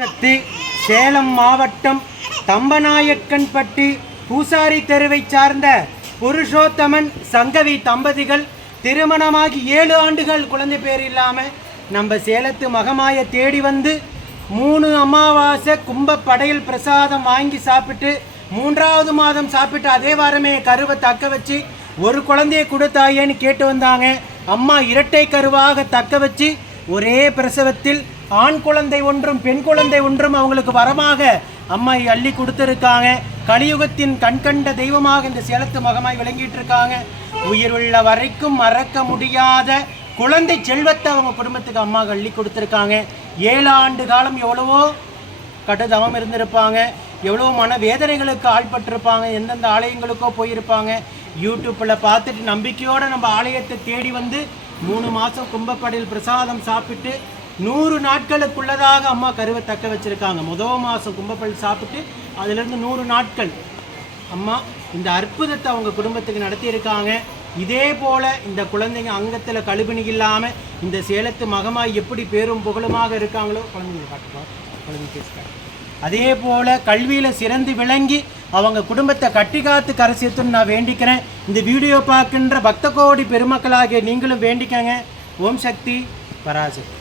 சக்தி சேலம் மாவட்டம் தம்பநாயக்கன்பட்டி பூசாரி தெருவை சார்ந்த புருஷோத்தமன் சங்கவி தம்பதிகள் திருமணமாகி 7 ஆண்டுகள் குழந்தை பேர் இல்லாமல் நம்ம சேலத்து மகமாயை தேடி வந்து 3 அமாவாசை கும்ப படையல் பிரசாதம் வாங்கி சாப்பிட்டு 3வது மாதம் சாப்பிட்டு அதே வாரமே கருவை தக்க வச்சு ஒரு குழந்தையை கொடுத்தாயேன்னு கேட்டு வந்தாங்க. அம்மா இரட்டை கருவாக தக்க வச்சு ஒரே பிரசவத்தில் ஆண் குழந்தை ஒன்றும் பெண் குழந்தை ஒன்றும் அவங்களுக்கு வரமாக அம்மா அள்ளி கொடுத்துருக்காங்க. கலியுகத்தின் கண்கண்ட தெய்வமாக இந்த சேலத்து மகமாய் விளங்கிட்டு இருக்காங்க. உயிர் உள்ள வரைக்கும் மறக்க முடியாத குழந்தை செல்வத்தை அவங்க குடும்பத்துக்கு அம்மா அள்ளி கொடுத்துருக்காங்க. 7 ஆண்டு காலம் எவ்வளவோ கடுதவம் இருந்திருப்பாங்க, எவ்வளோ மன வேதனைகளுக்கு ஆள்பட்டிருப்பாங்க, எந்தெந்த ஆலயங்களுக்கோ போயிருப்பாங்க. யூடியூப்பில் பார்த்துட்டு நம்பிக்கையோடு நம்ம ஆலயத்தை தேடி வந்து 3 மாதம் கும்பப்படையில் பிரசாதம் சாப்பிட்டு 100 நாட்களுக்குள்ளதாக அம்மா கருவை தக்க வச்சுருக்காங்க. முதல் மாதம் கும்பப்படையில் சாப்பிட்டு அதிலிருந்து 100 நாட்கள் அம்மா இந்த அற்புதத்தை அவங்க குடும்பத்துக்கு நடத்தியிருக்காங்க. இதே போல் இந்த குழந்தைங்க அங்கத்தில் கழுபிணி இல்லாமல் இந்த சேலத்து மகமாய் எப்படி பேரும் புகழுமாக இருக்காங்களோ குழந்தைங்க காட்டுப்போம், குழந்தைங்க பேசுகிறாங்க. அதே போல் கல்வியில் சிறந்து விளங்கி அவங்க குடும்பத்தை கட்டி காத்து கரை சேர்த்துன்னு நான் வேண்டிக்கிறேன். இந்த வீடியோ பார்க்கின்ற பக்த கோடி பெருமக்களாகிய நீங்களும் வேண்டிக்கங்க. ஓம் சக்தி பராசக்தி.